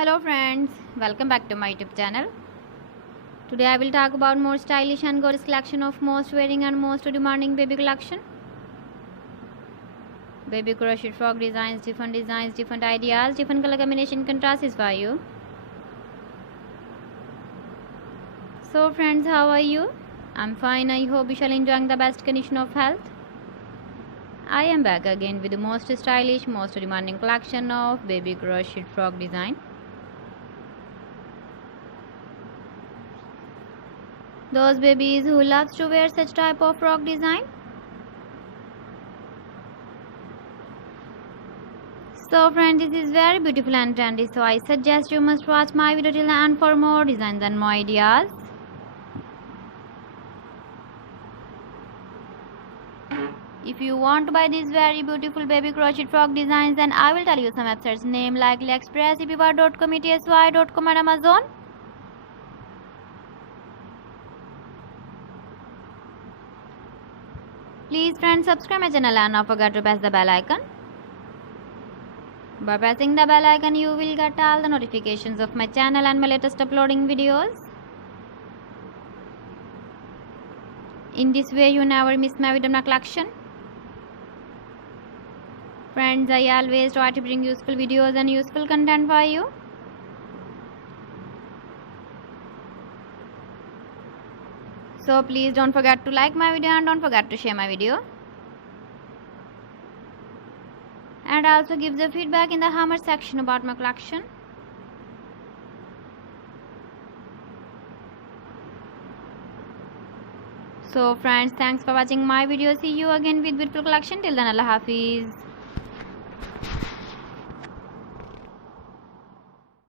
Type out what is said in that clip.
Hello friends, welcome back to my YouTube channel. Today I will talk about more stylish and gorgeous collection of most wearing and most demanding baby collection. Baby crochet frog designs, different ideas, different color combination contrasts for you. So friends, how are you? I'm fine. I hope you shall enjoy the best condition of health. I am back again with the most stylish, most demanding collection of baby crochet frog design. Those babies who loves to wear such type of frog design. So friends, this is very beautiful and trendy, so I suggest you must watch my video till the end for more designs and more ideas. If you want to buy these very beautiful baby crochet frog designs, then I will tell you some websites name like AliExpress, eBay.com, ETSY.com and Amazon. Please friends, subscribe my channel and don't forget to press the bell icon. By pressing the bell icon, you will get all the notifications of my channel and my latest uploading videos. In this way, you never miss my video collection. Friends, I always try to bring useful videos and useful content for you. So please don't forget to like my video and don't forget to share my video. And also give the feedback in the comment section about my collection. So friends, thanks for watching my video. See you again with beautiful collection. Till then, Allah Hafiz.